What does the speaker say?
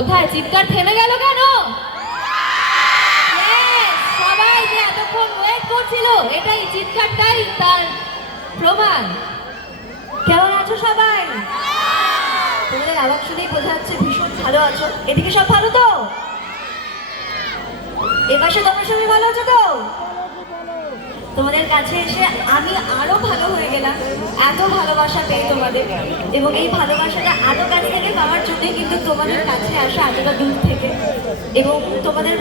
কোথায় চিৎকার থেমে গেল কেন? সবাই যে এতক্ষণ ওয়েট করছিল, এটাই চিৎকারটাই তার প্রমাণ। কেমন আছো সবাই? তোমাদের আওয়াজ শুনেই বোঝা যাচ্ছে ভীষণ ভালো আছো। এদিকে সব ভালো তো? এপাশে তোমার সবাই ভালো আছো তো? তোমাদের কাছে এসে আমি আরো ভালো হয়ে গেলাম, এত ভালোবাসা পেয়ে তোমাদের। এবং এই ভালোবাসাটা এত কাছ থেকে পাওয়ার জন্যই কিন্তু তোমাদের কাছে আসা, এতটা দূর থেকে। এবং তোমাদের